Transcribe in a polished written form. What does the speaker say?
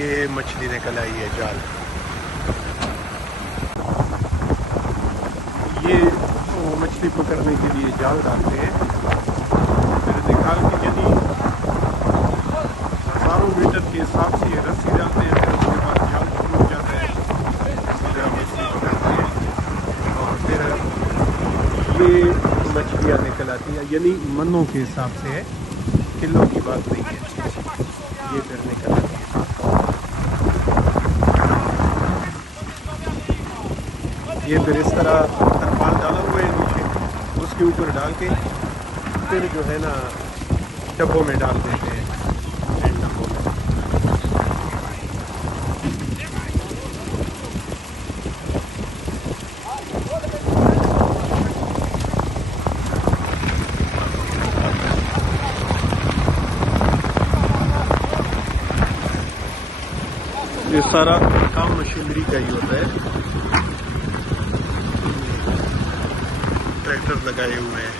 ये मछली निकल आई है जाल। ये वो मछली पकड़ने के लिए जाल डालते हैं, फिर निकाल के यदि हजारों मीटर के हिसाब से ये रस्सी डालते हैं, फिर उसके बाद जाल टूट जाता है, फिर मछली पकड़ते हैं और फिर ये मछलियाँ निकल आती हैं। यानी मनों के हिसाब से है, किलो की बात नहीं है। ये फिर निकल आती है। ये फिर इस तरह तरपाल डाला हुआ है नीचे, उसके ऊपर डाल के फिर जो है ना डब्बों में डाल देते हैं, डब्बों में। ये सारा काम मशीनरी का ही होता है। ट्रैक्टर लगाए हुए हैं।